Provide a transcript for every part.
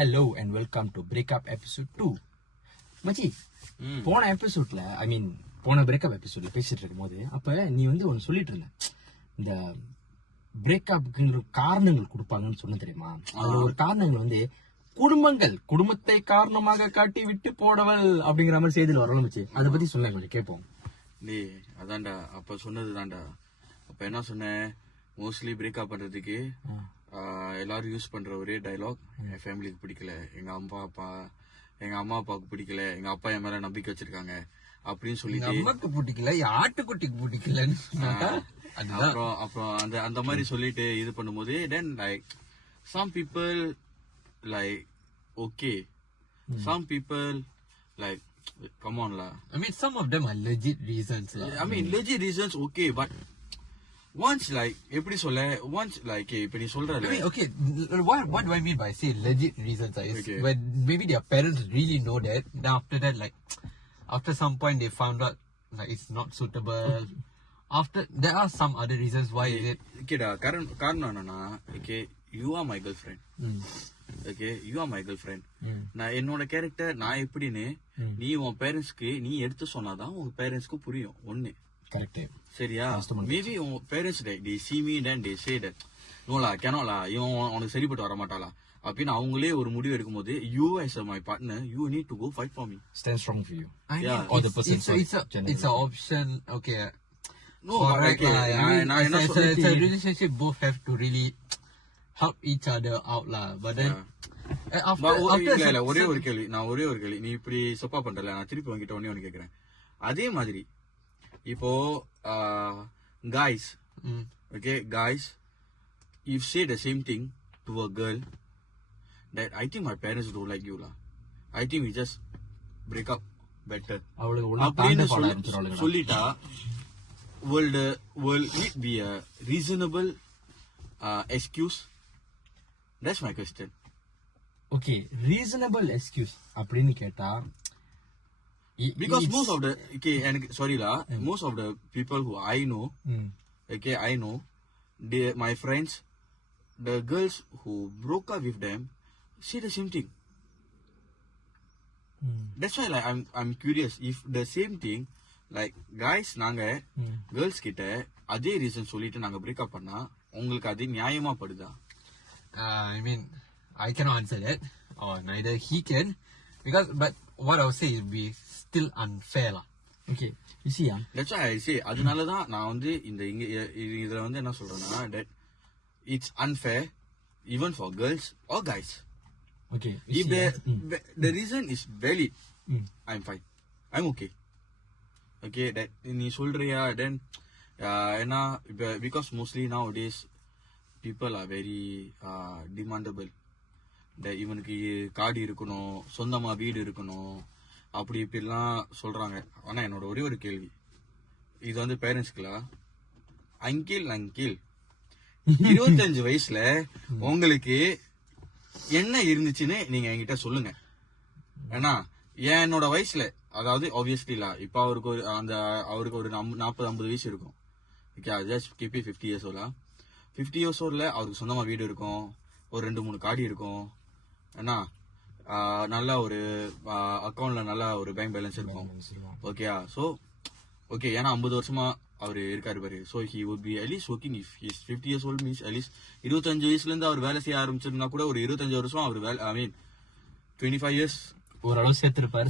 Hello and welcome to Breakup Episode 2. மச்சி, போன எபிசோட்ல போன பிரேக்கப் எபிசோட்ல பேசிட்டு இருக்கும் போது அப்ப நீ ஒன்னு சொல்லிட்டு இருந்த, இந்த பிரேக்கப்புக்கு காரணங்கள் கொடுப்பாங்கன்னு சொன்ன தெரியுமா? அதுல ஒரு காரணங்கள் குடும்பத்தை காரணமாக காட்டி விட்டு போடவள் அப்படிங்கிற மாதிரி செய்தியில் வரலாம். அதை பத்தி சொன்ன கொஞ்சம் கேட்போம். நீ அதான்டா அப்ப சொன்னது தான்டா. அப்ப என்ன சொன்ன, மோஸ்ட்லி பிரேக்கப் பண்றதுக்கு எல்லாரும் யூஸ் பண்ற ஒரே டைலாக், என் ஃபேமிலிக்கு பிடிக்கல, எங்க அம்மா அப்பாவுக்கு பிடிக்கல, எங்க அப்பா என் மேல நம்பிக்கை வச்சிருக்காங்க அப்படின்னு சொல்லிட்டு, அம்மாக்கு பிடிக்கல, ஆட்டுக்குட்டிக்கு பிடிக்கலன்னு அப்புறம் அந்த மாதிரி சொல்லிட்டு இது பண்ணும்போது then like some people like okay, some people like come on la, some of them are legit reasons la. Legit reasons okay, but once like எப்படி சொல்ல, once like இப்ப நீ சொல்ற okay, what do I mean by say legit reasons is okay, when maybe their parents really know that, then after that like after some point they found out like it's not suitable. After there are some other reasons why is it கேடா காரணம் என்னன்னா, okay, you are my girlfriend, okay, you are my girlfriend. நான் என்னோட character நான் எப்படின்னு நீ உன் பேரண்ட்ஸ்க்கு நீ எடுத்து சொன்னாதான் உங்க பேரண்ட்ஸ்க்கு புரியும். ஒண்ணு கரெக்ட் சரியா? மேபி உன் parents they see me then they say that no la cannot la, இவன் உனக்கு சரிப்பட்டு வர மாட்டாளா அப்படின்னு அவங்களே ஒரு முடிவு எடுக்கும் போது, you as my partner you need to go fight for me, stand strong for you. Yeah, or the person it's an option. Okay, no, okay, it's a relationship, both have to really help each other out la. But then after ஒரே ஒரு கேள்வி நீ இப்படி சப்பா பண்றல, நான் திருப்பி உன்கிட்ட ஒண்ணே கேக்குறேன். அதே மாதிரி இப்போ guys, okay, guys, if say the same thing to a girl that I think my parents don't like you la, I think we just break up better அப்படின்னு சொல்லிட்டா, will it be a reasonable excuse? That's my question. Okay, reasonable excuse அப்படின்னு கேட்டா, because most of the sorry la, most of the people who I know, I know my friends, the girls who broke up with them say the same thing. That's why like I'm curious if the same thing like guys நாங்க girls கிட்ட அதே reason சொல்லிட்டு நாங்க break up பண்ணா உங்களுக்கு அது நியாயமா படுதா? I cannot answer that, or neither he can, because but what I would say is be still unfair lah. Okay, you see that's why I say அதனால தான் நான் இதுல என்ன சொல்றேன்னா, that it's unfair even for girls or guys. Okay, if the reason is valid, I'm fine, I'm okay. Okay, that நீ சொல்றியா then ஏன்னா because mostly nowadays people are very demandable, that இவனுக்கு காடி இருக்கணும், சொந்தமா வீடு இருக்கணும், அப்படி இப்படிலாம் சொல்றாங்க. ஆனா என்னோட ஒரே ஒரு கேள்வி, இது பேரண்ட்ஸ்க்குல, அங்கிள் 25 வயசுல உங்களுக்கு என்ன இருந்துச்சுன்னு நீங்க என்கிட்ட சொல்லுங்க. ஏன்னா என்னோட வயசுல, அதாவது ஆப்வியஸ்லி இல்ல, இப்ப அவருக்கு ஒரு 40-50 வயசு இருக்கும். Just keep 50 years old. 50 years oldல அவருக்கு சொந்தமா வீடு இருக்கும், ஒரு 2-3 காடி இருக்கும், ஏன்னா நல்ல ஒரு அக்கௌண்ட்ல நல்ல ஒரு பேங்க் பேலன்ஸ் இருக்கும். ஓகேயா? சோ ஓகே, ஏன்னா 50 வருஷமா அவரு இருக்காரு பாரு. So he would be at least working if he is 50 years old, means at least 25 வயசுல இருந்து அவர் வேலை செய்ய ஆரம்பிச்சிருந்தா கூட ஒரு 25 வருஷம் அவர் வேலை 25 years ஓரளவு சேர்த்திருப்பாரு.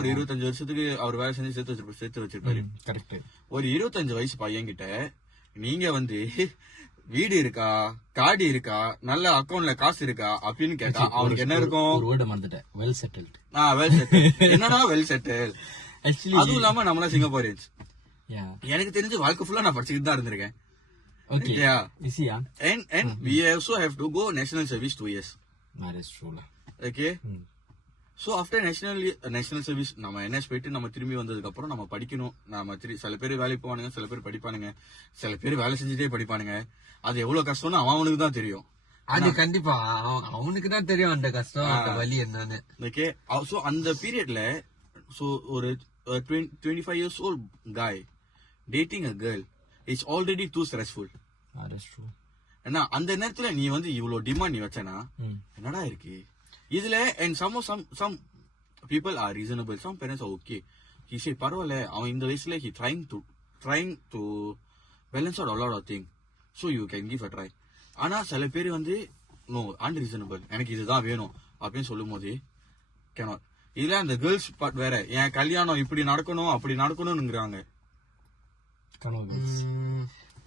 ஒரு 25 வருஷத்துக்கு அவர் வேலை செஞ்சு சேர்த்து வச்சிருப்பாரு. கரெக்ட். ஒரு 25 வயசு பையன் கிட்ட நீங்க வீடு இருக்கா, காடி இருக்கா, நல்ல அக்கௌண்ட்ல காசு இருக்கா அப்படின்னு கேட்டா அவனுக்கு என்ன இருக்கும்? ஒரு வேர்ட் மறந்துட்டேன், வெல் செட்டில்ட். வெல் செட்டில் என்னடா வெல் செட்டில்? அதுவும் இல்லாம நம்மள சிங்கப்பூரியன்ஸ், எனக்கு தெரிஞ்சு வாழ்க்கை ஃபுல்லா நான் படிச்சுக்கிட்டு தான் இருந்திருக்கேன். Okay, yeah, and we also have to go national service 2 years. That is true. Okay, so after national service நம்ம NS போயிட்டு நம்ம திரும்பி வந்ததுக்கு அப்புறம் நம்ம படிக்கணும். நம்ம சில பேர் வேலைக்கு போவானுங்க, சில பேர் படிப்பானுங்க, சில பேர் வேலை செஞ்சுட்டே படிப்பானுங்க. அது எவ்வளவு கஷ்டம்னு அவனுக்கு தான் தெரியும். அது கண்டிப்பா அவனுக்கு தான் தெரியும் அந்த கஷ்டம், அந்த வலி என்னன்னு. ஓகே, சோ அந்த பீரியட்ல சோ ஒரு 25 years old guy dating a girl is already too stressful. That is true. ஏன்னா அந்த நேரத்துல நீ இவ்வளவு டிமாண்ட் நீ வச்சனா என்னடா இருக்கு, இதுல and some people are reasonable, some parents are okay. He say பரவாயில்ல அவன் இந்த வயசுல he trying to balance out a lot of things, so you can give a try. ஆனா சில பேர் வந்து no unreasonable, எனக்கு இதுதான் வேணும் அப்படின்னு சொல்லும் போது cannot. இதுல அந்த கேர்ள்ஸ் பார்ட் வேற, என் கல்யாணம் இப்படி நடக்கணும் அப்படி நடக்கணும்ங்கிறாங்க.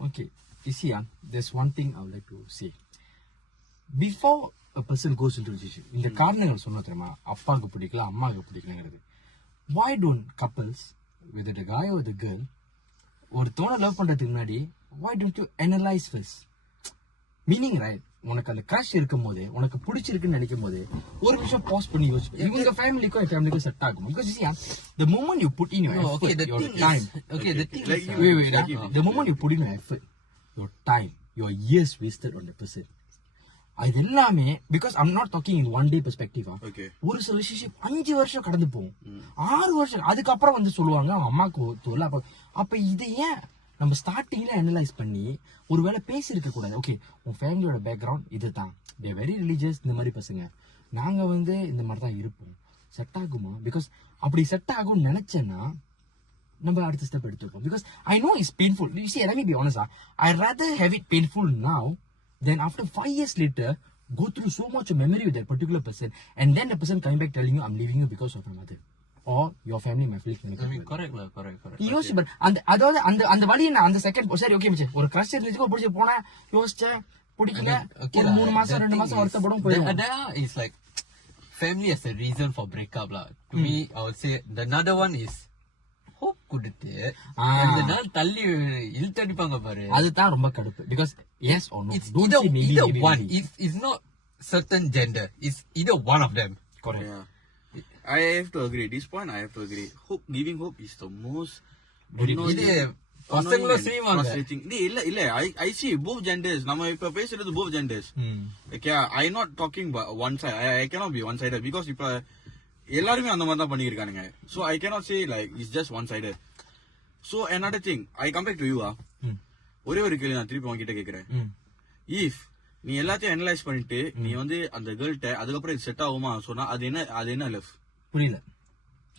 Okay, you see, there's one thing I would like to say. Before a person goes into a relationship, இந்த காரணங்கள் சொன்ன தெரியுமா, அப்பாவுக்கு பிடிக்கல அம்மாவுக்கு பிடிக்கலங்கிறது. Why don't couples, whether the guy or the girl, ஒரு தோணை லவ் பண்றதுக்கு முன்னாடி why don't you analyze first? Meaning, right, உனக்கு அந்த கிரஷ் இருக்கும் போது, உனக்கு பிடிச்சிருக்குன்னு நினைக்கும் போது ஒரு நிமிஷம் பாஸ் பண்ணி யோசிச்சு இவங்க ஃபேமிலிக்கும் செட் ஆகும். Because you see, the moment you put in your effort, your time, the moment you put in your effort, your time, your years wasted on the person. அது எல்லாமே because I'm not talking in one day perspective. ஒரு சில relationship 5 வருஷம் கடந்து போகும், 6 வருஷம், அதுக்கப்புறம் வந்து சொல்லுவாங்க அம்மாக்கு தொல்லை. அப்ப இதை ஏன் நம்ம ஸ்டார்டிங்ல அனலைஸ் பண்ணி ஒருவேளை பேசியிருக்க கூடாது? ஓகே, உன் ஃபேமிலியோட பேக்ரவுண்ட் இதுதான், தே வெரி ரிலீஜியஸ், இந்த மாதிரி பசங்க, நாங்க வந்து இந்த மாதிரி தான் இருப்போம், செட் ஆகுமா? பிகாஸ் அப்படி செட் ஆகும்னு நினைச்சேன்னா நம்ம அடுத்த ஸ்டெப் எடுத்துப்போம். Because I know it's painful. You see, let me be honest, I rather have it painful now than after 5 years later go through so much memory with that particular person and then the person coming back telling you I'm leaving you because of my mother or your family my feelings. I mean, correct. யோசிச்சு பாரு, அதாவது அந்த வழி நான் அந்த second சரி okay மச்சி, ஒரு கிரஷ் இருந்துச்சு பிடிச்சி போனேன், யோசிச்சேன் பிடிக்கல, ஒரு 3 மாசம் 2 மாசம் வருத்தப்படும் போயிடும். That is like family as a reason for breakup lah. To me, I would say the another one is hope கொடுத்து அந்த நாள் தள்ளி இழுத்தடிப்பாங்க பாரு, அதுதான் ரொம்ப கடுப்பு. Because yes or no, it's either one. It's not certain gender, it's either one of them. Correct. Yeah. I have to agree. This point I have to agree. Giving hope is the most இது பசங்களும் செய்வாங்க. இல்ல I see both genders. நம்ம இப்ப பேசுறது both genders. Okay, I not talking about one side. I cannot be one sided because இப்ப எல்லாருமே அந்த மாதிரி தான் பண்ணிருக்கானுங்க. So I cannot say like it's just one sided. So another thing, I come back to you. ஒரே ஒரு கேள்வி நான் திருப்பி உங்ககிட்ட கேக்குறேன். If நீ எல்லாத்தையும் அனலைஸ் பண்ணிட்டு நீ வந்து அந்த கேர்ள்ட்ட அதுக்கப்புறம் இது செட் ஆகுமா சொன்னா அது என்ன லவ்? புரியல,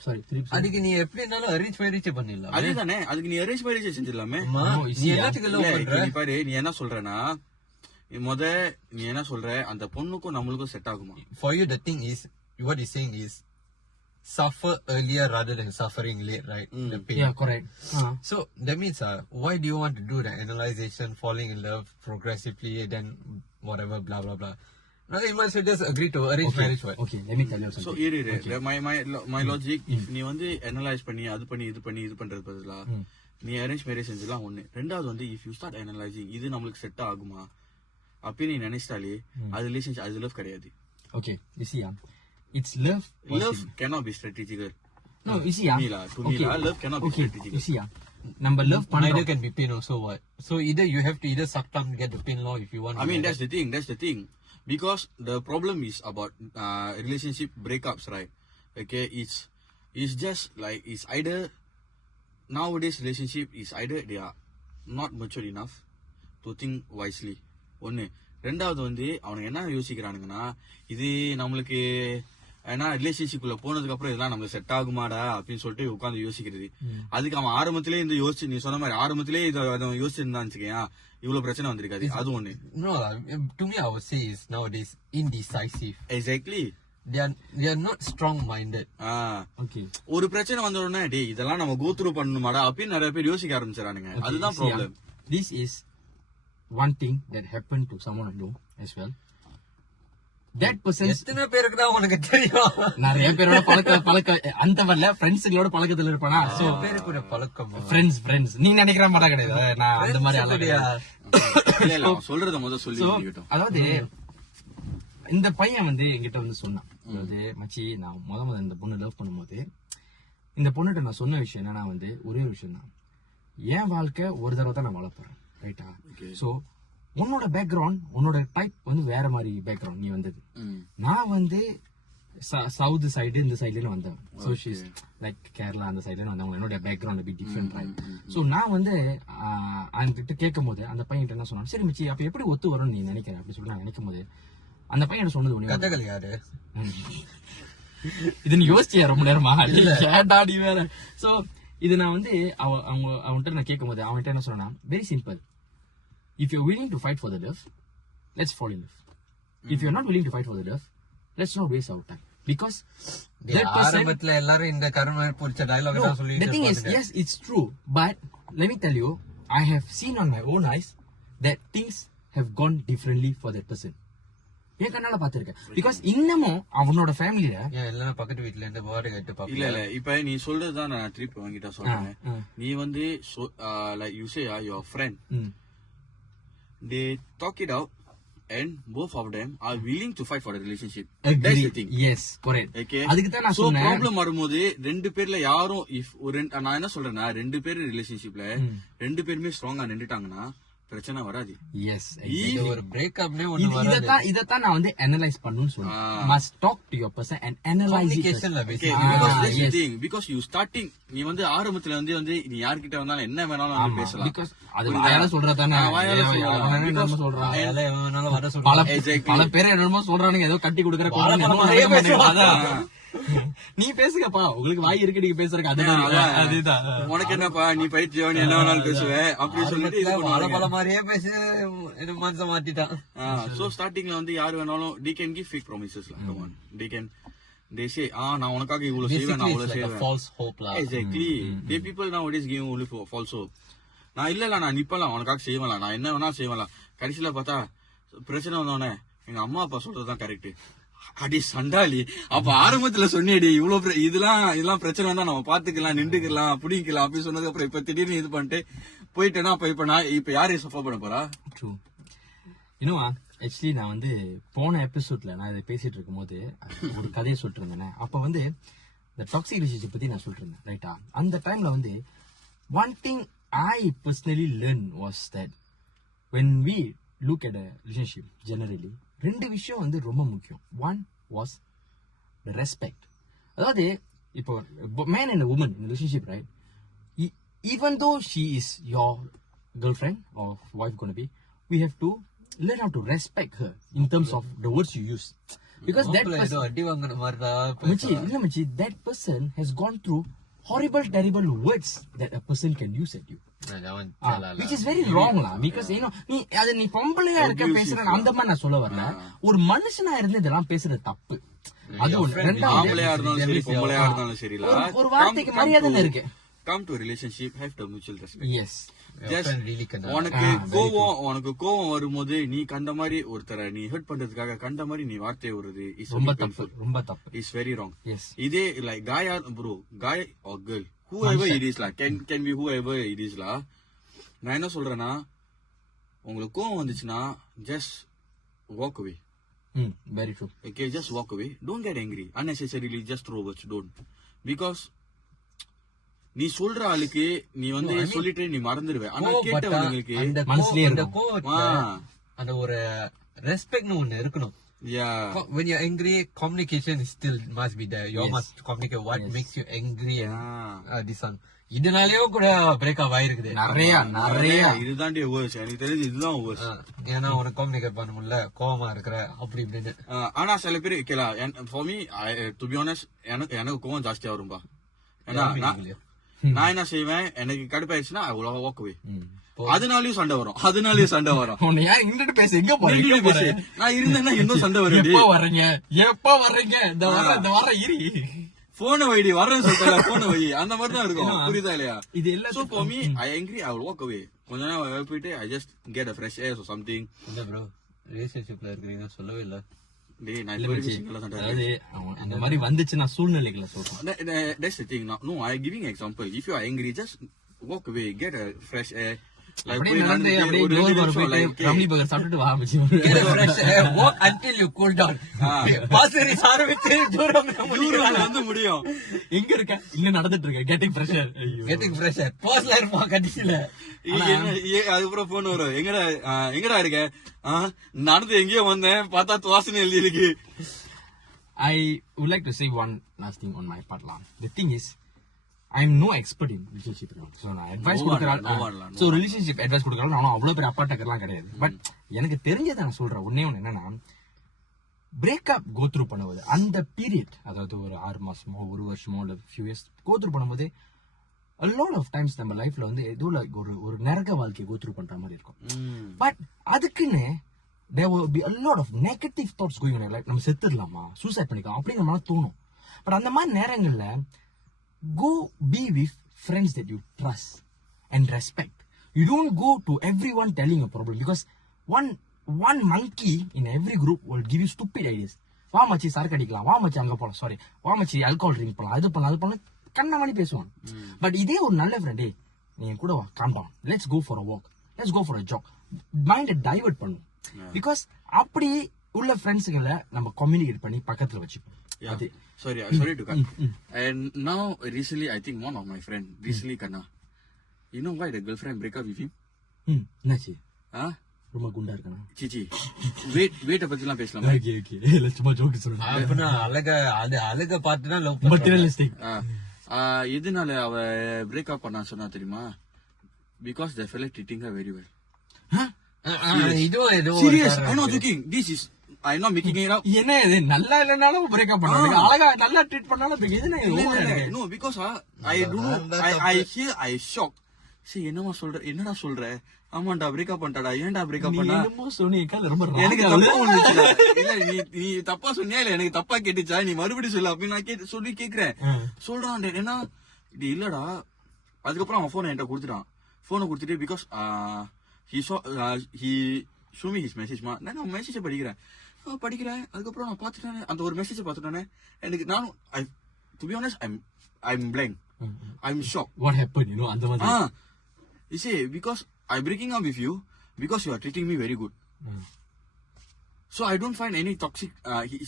சாரி. அதுக்கு நீ எப்படி இருந்தாலும் அரேஞ்ச் மேரேஜ் பண்ணிடலாம். அதுதானே, அதுக்கு நீ அரேஞ்ச் மேரேஜ் செஞ்சிடலாமே. நீ எல்லாத்துக்கும் லவ் பண்ற. நீ பாரு, நீ என்ன சொல்றனா, நீ என்ன சொல்ற, அந்த பொண்ணுக்கும் நம்மளுக்கும் செட் ஆகுமா? For you the thing is, what you're saying is suffer earlier rather than suffering late, right? The pain. Yeah, correct. So that means why do you want to do the analyzation, falling in love progressively, then whatever, blah blah blah? Now you must just agree to arrange marriage. Okay, let me tell you something. So my logic, if நீ வந்து analyse பண்ணி இது பண்றது பதிலா நீ arrange marriage செஞ்சலாம் ஒண்ணு. ரெண்டாவது வந்து if you start analyzing இது நம்மளுக்கு செட் ஆகுமா அப்படி நீ நினைச்சாலே அது ரிலேஷன்ஷிப், அது லவ் கிடையாது. Okay, you see, it's love. Love cannot be strategical. No, you see, love cannot be strategical. You see, number love neither can be pain also. What? So either you have to either suck thumb to get the pain law if you want. I mean, that's the thing. Because the problem is about relationship breakups, right? Okay, it's just like it's either nowadays relationship is either they are not mature enough to think wisely. ஒன்னு. ரெண்டாவது வந்து அவனுக்கு என்ன யோசிக்கிறானுங்கன்னா, இது நம்மளுக்கு ஏன்னா ரிலேஷன்ஷிப்ல போனதுக்கு அப்புறம் இதெல்லாம் நம்மளுக்கு செட் ஆகுமாடா அப்படின்னு சொல்லிட்டு உட்காந்து யோசிக்கிறது. அதுக்கு அவன் ஆரம்பத்திலே இந்த யோசிச்சு, நீ சொன்ன மாதிரி ஆரம்பத்திலே இதை யோசிச்சிருந்தான்னு வச்சுக்கேன், இவ்வளவு பிரச்சனை வந்திருக்காது. அது ஒண்ணு. No, to me I would say is nowadays indecisive. Exactly. They are not strong minded. Okay. ஒரு பிரச்சனை வந்த உடனே டேய் இதெல்லாம் நம்ம கோ த்ரூ பண்ணணுமாடா அப்படின்னு நிறைய பேர் யோசிக்க ஆரம்பிச்சானுங்க. அதுதான் problem. This is one thing that happened to someone I know as well. That person எத்தனை பேருக்கு தான் உனக்கு தெரியும்? நிறைய பேரோட பழக்க அந்த வரல ஃப்ரெண்ட்ஸ்களோட பழக்கத்துல இருப்பானா. சோ பேரு கூட பழக்கம். ஃப்ரெண்ட்ஸ் நீ நினைக்கிற மாதிரி கிடையாது. நான் அந்த மாதிரி இல்ல சொல்றத முதல்ல சொல்லி. அதாவது இந்த பையன் வந்து என்கிட்ட வந்து சொன்னான், அதாவது மச்சி நான் முதல்ல இந்த பொண்ணு லவ் பண்ணும்போது இந்த பொண்ணுகிட்ட நான் சொன்ன விஷயம் என்னன்னா வந்து ஒரே ஒரு விஷயம் தான், என் வாழ்க்கை ஒரு தடவை தான் நான் வாழப்போறேன், ரைட்டா? சோ உன்னோட பேக்ரவுண்ட், உன்னோட டைப் வந்து வேற மாதிரி பேக்ரவுண்ட் நீ வந்தது. நான் வந்து சவுத் சைடு இந்த சைடுல வந்தேன். சோ ஷீஸ் லைக் கேரளா அந்த சைடுல வந்தவங்க. என்னோட background be different, right? So நான் வந்து அவன்கிட்ட கேட்கும் போது அந்த பையன் என்ன சொன்னான், சரி மிச்சி அப்ப எப்படி ஒத்து வரும்னு நீ நினைக்கிற அப்படி சொல்லி நான் நினைக்கும் போது அந்த பையன் சொன்னது ஒண்ணு கதகளி யாரு? இது நீ யோசிச்சியா ரொம்ப நேரமா? கேட்டா நீ வேற. சோ இது நான் வந்து அவன்கிட்ட நான் கேட்கும் போது அவன்கிட்ட என்ன சொன்னா, very simple, if you're willing to fight for the love, let's fall in love. If you're not willing to fight for the love, let's not waste our time. Because that person, ஆரம்பத்துல எல்லாரும் இந்த கருணை பிடிச்ச dialogue தான் சொல்லிட்டு the thing is, yes, it's true, but let me tell you, I have seen on my own eyes that things have gone differently for that person. ஏன் கண்ணால பாத்துருக்கேன். பிகாஸ் இன்னமும் அவனோட ஃபேமிலியில எல்லாம் பக்கத்து வீட்டுல இருந்து வேர்டு கேட்டு பாப்பா. இல்ல இப்ப நீ சொல்றதுதான் நான் திருப்பி வாங்கிட்ட சொல்றேன். நீ வந்து like you say your friend, they talk it out and both of them are willing to fight for the relationship. That's the thing. Yes, correct. Okay, அதுக்கு தான் நான் so சொன்னேன். problem வரும்போது ரெண்டு பேர்ல யாரும் if நான் என்ன சொல்றேன்னா, ரெண்டு பேர் ரிலேஷன்ஷிப்ல ரெண்டு பேருமே ஸ்ட்ராங்கா நின்னுட்டாங்கன்னா பிரச்சனை வராது. எஸ், ஒரு பிரேக்கப்னே ஒண்ணு வராது. இதத்தான் நான் வந்து அனலைஸ் பண்ணனும்னு சொல்றேன். must talk to your person and analyze it. Because you starting, நீ வந்து ஆரம்பத்துல வந்து நீ யார்கிட்ட வந்தாலும் என்ன வேணாலும் பேசலாம். Because அது வாயால சொல்றதானே, பல பேர் என்னமோ சொல்றானுங்க, ஏதோ கட்டி கொடுக்கற. நீ பேசுங்கப்பா, உங்களுக்கு வாய் இருக்கு, நீங்க பேசுறதுக்கு. அதுதான் உனக்கு என்னப்பா, நீ பைத்தியம், நீ என்ன வேணாலும் பேசுவேன் அப்படி சொல்லிட்டு பல மாதிரியே பேசு மனச மாத்திட்டான். சோ ஸ்டார்டிங்ல வந்து யாரு வேணாலும் they can give fake promises. Come on, they say நான் உனக்காக இவ்வளவு செய்வேன், நான் அவ்வளவு செய்வேன். false hope la. Exactly. They people nowadays give only false hope. நான் இல்ல நான் நிப்பலாம், உனக்காக செய்வேன், நான் என்ன வேணா செய்வேன். கடைசியில பார்த்தா பிரச்சனை வந்தோடனே எங்க அம்மா அப்பா சொல்றதுதான் கரெக்ட். அடி சண்டாளி, அப்ப ஆரம்பத்துல சொன்னியடி இவ்வளவு இதெல்லாம் பிரச்சனை வந்தா நம்ம பாத்துக்கலாம், நின்றுக்கலாம், அப்படிக்கலாம் அப்படின்னு சொன்னதுக்கு அப்புறம் இப்ப திடீர்னு இது பண்ணிட்டு போயிட்டேன்னா இப்ப யாரையும் சஃபர் பண்ண போறா? ட்ரூ. இன்னும் ஆக்சுவலி நான் வந்து போன எபிசோட்ல நான் இதை பேசிட்டு இருக்கும் போது ஒரு கதையை சொல்லிட்டு இருந்தேன். அப்ப வந்து இந்த டாக்ஸிக் ரிலேஷன்ஷிப் பத்தி நான் சொல்லிட்டு இருந்தேன், ரைட்டா? அந்த டைம்ல வந்து one thing I personally learned was that when we look at a relationship generally, ரெண்டு விஷயம் வந்து ரொம்ப முக்கியம். One was the respect. அதாவது இப்போ man and woman in relationship, right? Even though she is your girlfriend or wife gonna be, we have to learn how to respect her in terms of the words you use. Because that person, அடி வாங்குற மாதிரிடா மச்சி, that person has gone through horrible, terrible words that a person can use at you. Which is very wrong lah. Because நீ பொம்பளையா இருக்க பேசுற அந்த மாதிரி நான் சொல்ல வரல. ஒரு மனுஷனா இருந்து இதெல்லாம் பேசுறது தப்பு. அது ஆம்பளையா இருந்தாலும் சரி, பொம்பளையா இருந்தாலும் சரி, ஒரு வார்த்தைக்கு மரியாதை இருக்கு. Come to a relationship, have the mutual respect. Yes. உனக்கு கோவம் வரும்போது நீ கண்ட மாதிரி ஒருத்தரை நீ ஹர்ட் பண்றதுக்காக கண்ட மாதிரி நீ வார்த்தை வருது, ரொம்ப தப்பு. Is very wrong. Yes. இதே like guy or girl, whoever it is lah, can be whoever it is lah. நான் என்ன சொல்றேன்னா, உங்களுக்கு கோவம் வந்துச்சுன்னா just walk away. Very true. Okay, just walk away. Don't get angry unnecessarily. Just throw words. Don't. Because நீ சொல்ற ஆளுக்கு நீ வந்து சொல்லிட்டு நீ மறந்துடுவே. ஆனா கேட்டவங்களுக்கு மனசுலயே அந்த ஒரு ரெஸ்பெக்ட்னு ஒண்ணு இருக்கணும். When you're angry, communication still must be there. You must communicate what makes you angry and this one. இதனாலயே கூட பிரேக்கப் ஆயிருக்குது நிறைய. இதுதான் வேர்ஸ், எனக்கு தெரிஞ்சு இதுதான் வேர்ஸ். ஏன்னா உனக்கு கம்யூனிகேட் பண்ண முடியல, கோவமா இருக்கிற அப்படி இப்படின்னு. ஆனா சில பேர் கேக்கலாம். For me, to be honest, எனக்கு கோவம் ஜாஸ்தியா வரும்பா. ஏன்னா நான் என்ன செய்வேன், எனக்கு கடுப்பாயிருச்சுன்னா அவ்வளவு walk away. அதனாலயும் சண்டை வரும். நான் இருந்தேன்னா இன்னும் சண்டை வரும். எப்ப வர்றீங்க இந்த வர இரு போன வைடி வர்றேன்னு சொல்லிட்டு போன வை, அந்த மாதிரி தான் இருக்கும். புரியுதா இல்லையா? இது எல்லாம் so for me, I angry, I will walk away. கொஞ்ச நேரம் போயிட்டு I just get a fresh air or something. இல்ல bro, ரிலேஷன்ஷிப்ல இருக்கீங்க சொல்லவே இல்ல. டேய் நான் இப்ப ரிலேஷன்ல தான் இருக்கேன். அந்த மாதிரி வந்துச்சு நான் சூழ்நிலைகளை சொல்றேன். That's the thing. No, I giving example. If you are angry, just walk away, get a fresh air. Walk until you cool down. முடியும். எங்க இருக்க? இங்க நடந்துட்டு இருக்க. Getting fresher. Pause ல இருப்பா கடைசில. அதுக்கப்புறம் போன் வரும். எங்கடா இருக்க? நடந்து எங்கேயோ வந்தேன், பார்த்தா துவாசனை எழுதி இருக்கு. I would like to say one last thing on my part lah. The thing is, I'm no expert in relationship. So நான் advice கொடுக்கறேன். So relationship advice கொடுக்கறேன். நான் அவ்வளவு பெரிய அப்பாட்டக்கறலாம் கிடையாது. பட் எனக்கு தெரிஞ்சதை நான் சொல்றேன். ஒண்ணே ஒண்ணு என்னன்னா, பிரேக்கப் கோ த்ரூ பண்ணும்போது அந்த பீரியட், அதாவது ஒரு 6 மாசமோ 1 வருஷமோ இல்ல ஃபியூ இயர்ஸ் கோ த்ரூ பண்ணும்போது a lot of times நம்ம லைஃப்ல வந்து ஏதோ ஒரு நரக வாழ்க்கையை கோ த்ரூ பண்ற மாதிரி இருக்கும். பட் அதுக்குன்னு there will be a lot of negative thoughts going on in life. நம்ம செத்துடலாமா, சூசைட் பண்ணிக்கலாம் அப்படின்னு நம்மளால தோணும். பட் அந்த மாதிரி நேரங்கள்ல go be with friends that you trust and respect. You don't go to everyone telling a problem, because one monkey in every group will give you stupid ideas. வா மச்சி சரக்கு அடிக்கலாம், வா மச்சி அங்க போலாம், சாரி வா மச்சி ஆல்கஹால் ட்ரிங்க் பண்ணலாம், அது பண்ணலாம் கண்ணா மணி பேசுவான். பட் இதே ஒரு நல்ல ஃப்ரெண்டே நீ கூட வா, calm down, let's go for a walk, let's go for a jog, மைண்டை டைவர்ட் பண்ணும். பிகாஸ் அப்படி உள்ள ஃப்ரெண்ட்ஸுகளை நம்ம கம்யூனிகேட் பண்ணி பக்கத்துல வச்சுப்போம். Sorry to cut. And now recently I think one of my friend recently Kanna, you know why the girlfriend break up with him? என்னாச்சு? ரொம்ப குண்டா இருக்கானா? சிச்சி weight பத்திலாம் பேசலாம். ஓகே சும்மா ஜோக் சொல்றேன். அப்பனா அழக பார்த்துனா லவ் மெட்டீரியலிஸ்டிக். எதனால அவ பிரேக் அப் பண்ணா சொன்னா தெரியுமா? Because the fella treating her very well. Serious, I'm not joking. This is, I'm not making it up. என்ன இது நல்லா இல்லனாலும் பிரேக் அப் பண்ணாங்க, அழகா நல்லா ட்ரீட் பண்ணாலும் இது no, because I don't know, I shocked. See, என்னடா சொல்ற? ஆமாண்டா பிரேக் அப் பண்ணிட்டாடா, ஏன்டா பிரேக் அப் பண்ணா? என்னமோ சொன்னீங்க, ரொம்ப எனக்கு தப்பா வந்துச்சுடா. இல்ல நீ தப்பா சொன்னியா இல்ல எனக்கு தப்பா கேட்டுச்சா, நீ மறுபடியும் சொல்லு அப்படின்னு நான் சொல்லி கேக்குறேன். சொல்றான் என்ன இது இல்லடா. அதுக்கப்புறம் அவன் போனை என்கிட்ட கொடுத்துட்டான். போனை கொடுத்துட்டு because he show me his message மா. நான் மெசேஜ் படிக்கிறேன். அதுக்கப்புறம் நான் பாத்துட்டேன், அந்த ஒரு மெசேஜ் பாத்துட்டானே எனக்கு நானும் to be honest I'm blank. I'm shocked. What happened, you know, அந்த மாதிரி. You see, because I'm breaking up with you because you are treating me very good. So I don't find any toxic.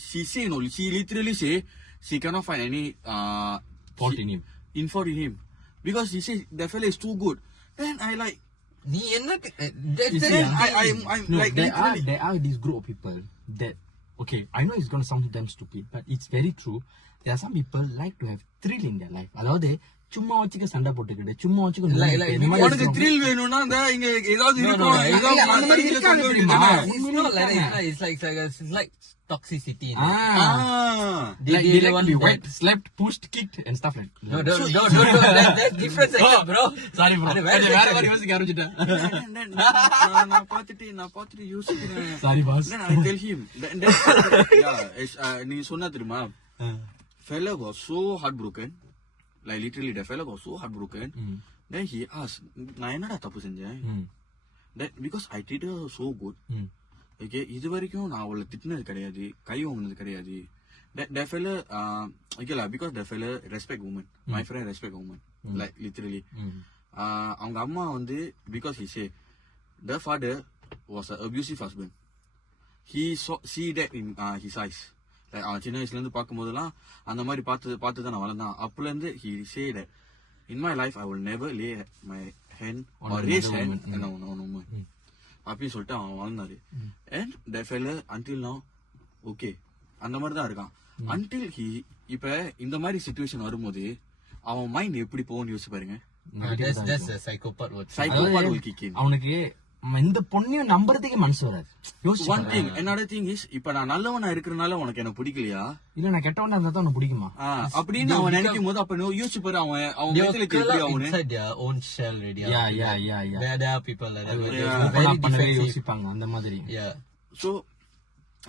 She say no. She literally say she cannot find any fault in him. In him because she say that fella is too good. Then I like. நீ என்ன I'm no, like there are this group of people that, okay, I know it's going to sound damn stupid, but it's very true. There are some people like to have thrill in their life. அதாவது சும்மா வச்சுக்க சண்டை போட்டுக்கிட்டு சும்மா வச்சுக்க உனக்கு thrill வேணும்னா இங்க ஏதாவது இருக்கும். அந்த மாதிரி இருக்காது தெரியுமா? It's like toxicity. They like to be wet, slapped, pushed, kicked and stuff like that. No, that's different section, bro. Sorry bro, வேற மாதிரி யோசிக்க ஆரம்பிச்சிட்டேன். நான் பாத்துட்டு யோசிக்கிறேன். Sorry boss. Then I tell him. நீ சொன்னா தெரியுமா? Fella was so heartbroken. Like literally the fella was so heartbroken. Then he asked, நான் என்னடா தப்பு செஞ்சேன்? That because I treated her so good. Okay, இது வரைக்கும் நான் அவளை திட்டினது கிடையாது, கை வாங்கினது கிடையாது. That fella, okay lah, because the fella respect woman. My friend respect woman. Like literally. அவங்க அம்மா வந்து because he say the father was an abusive husband. He see that in his eyes. Like சின்ன வயசுல இருந்து பார்க்கும் போதெல்லாம் அந்த மாதிரி பார்த்து தான் நான் வளர்ந்தான். அப்பல இருந்து he say that in my life I will never lay my hand or raise hand on a woman. அப்படின்னு சொல்லிட்டு அவன் வளர்ந்தாரு. And that fella until now okay அந்த மாதிரி தான் இருக்கான். Until he இப்ப இந்த மாதிரி சிச்சுவேஷன் வரும்போது அவன் மைண்ட் எப்படி போகும்னு யோசிச்சு பாருங்க. That's a psychopath will kick in. அவனுக்கு இந்த பொண்ணையும் நம்புறதுக்கே மனசு வராது. One thing, another thing is இப்ப நான் நல்லவனா இருக்கறனால உனக்கு என்ன பிடிக்கலையா? இல்ல நான் கெட்டவனா இருந்தா தான் உனக்கு பிடிக்குமா? அப்படின்னு அவன் நினைக்கும் போது அப்ப யோசிச்சு பாரு அவன் மென்டாலிட்டி எப்படி அவனே inside their own shell already. Yeah. There are people like that. Very defensive. யோசிப்பாங்க அந்த மாதிரி. Yeah. So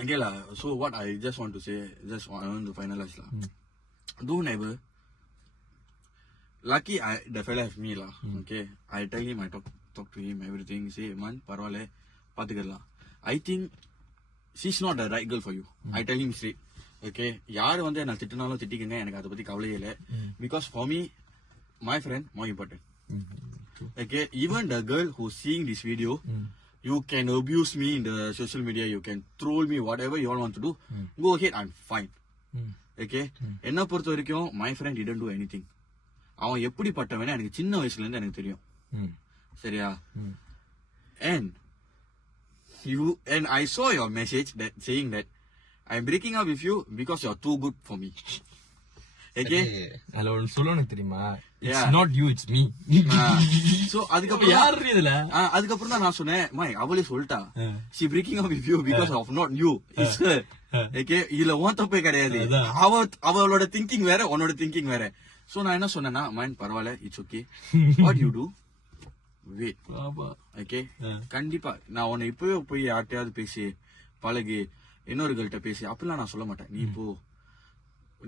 okay lah. So what I just want to say, I want to finalize lah. Don't ever. Lucky the fella have me lah. Okay, I tell him, I talk to him everything. Say man பரவாயில்ல பாத்துக்கலாம். I think she's not the right girl for you. I tell him straight. Okay, யார் வந்து என்ன திட்டினாலும் திட்டிக்கங்க, எனக்கு அதை பத்தி கவலையே இல்லை. Because for me my friend more important. Okay, even the girl who's seeing this video, you can abuse me in the social media, you can troll me, whatever you all want to do, go ahead, I'm fine. Okay, என்ன பொறுத்த வரைக்கும் my friend didn't do anything. அவன் எப்படிப்பட்டவனே எனக்கு சின்ன வயசுல இருந்து எனக்கு தெரியும். சரியா? And I saw your message that saying that I'm breaking up with you because you're too good for me. Okay? Hello, சொல்லணும் தெரியுமா? It's not you, it's me. So அதுக்கப்புறம் யார் இதுல? அதுக்கப்புறம் தான் நான் சொன்னேன், மை அவளே சொல்லிட்டா. She breaking up with you because of not you. It's her. Okay இதுல உன் தப்பே கிடையாது. அவளோட திங்கிங் வேற, உன்னோட திங்கிங் வேற. சோ நான் என்ன சொன்னேன்னா, மைண்ட் பரவாயில்ல, it's okay, what you do wait. Okay கண்டிப்பா நான் உன்னை இப்பவே போய் யார்ட்டையாவது பேசி பழகி இன்னொரு கேள்கிட்ட பேசி அப்படிலாம் நான் சொல்ல மாட்டேன். நீ போ,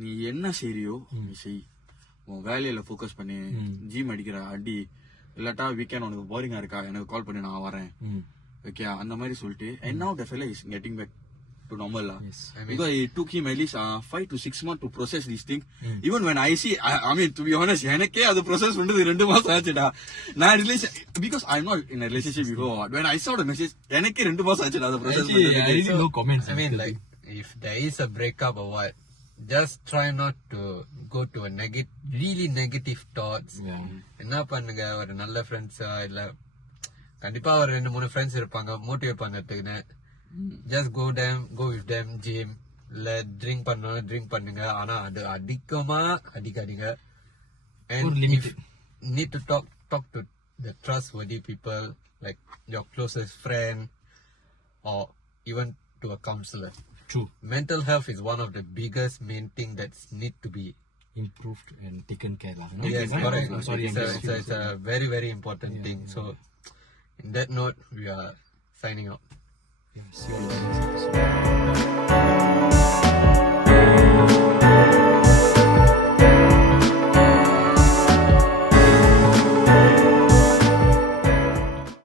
நீ என்ன செய்யறியோ நீ செய், உன் வேலையில போக்கஸ் பண்ணி ஜிம் அடிக்கிற அடி, இல்லாட்டா வீக்கெண்ட் உனக்கு போரிங்கா இருக்கா எனக்கு கால் பண்ணி நான் வரேன். ஓகே அந்த மாதிரி சொல்லிட்டு and now the fella is getting back to normal lah. Because it took him at least 5 to 6 months to process this thing. Even when I see, I mean to be honest, எனக்கே அது process பண்றது 2 மாசம் ஆச்சுடா. நான் relation because I'm not in a relationship before. When I saw the message, எனக்கே 2 மாசம் ஆச்சுடா அது process பண்றதுக்கு. I really no comments. I mean like if there is a breakup or what, just try not to go to a really negative thoughts. என்ன பண்ணுங்க, ஒரு நல்ல ஃப்ரெண்ட்ஸா இல்ல கண்டிப்பா ஒரு 2-3 ஃப்ரெண்ட்ஸ் இருப்பாங்க மோட்டிவேட் பண்ணதுக்குன்னு. just go with them gym இல்ல ட்ரிங்க் பண்ணுங்க. ஆனா அது அடிக்காதீங்க. and if need to talk to the trustworthy people like your closest friend or even to a counselor. True. Mental health is one of the biggest main thing that's need to be improved and taken care of. yes, correct. Sorry, it's a very very important thing. So in that note we are signing out. See you on the next episode.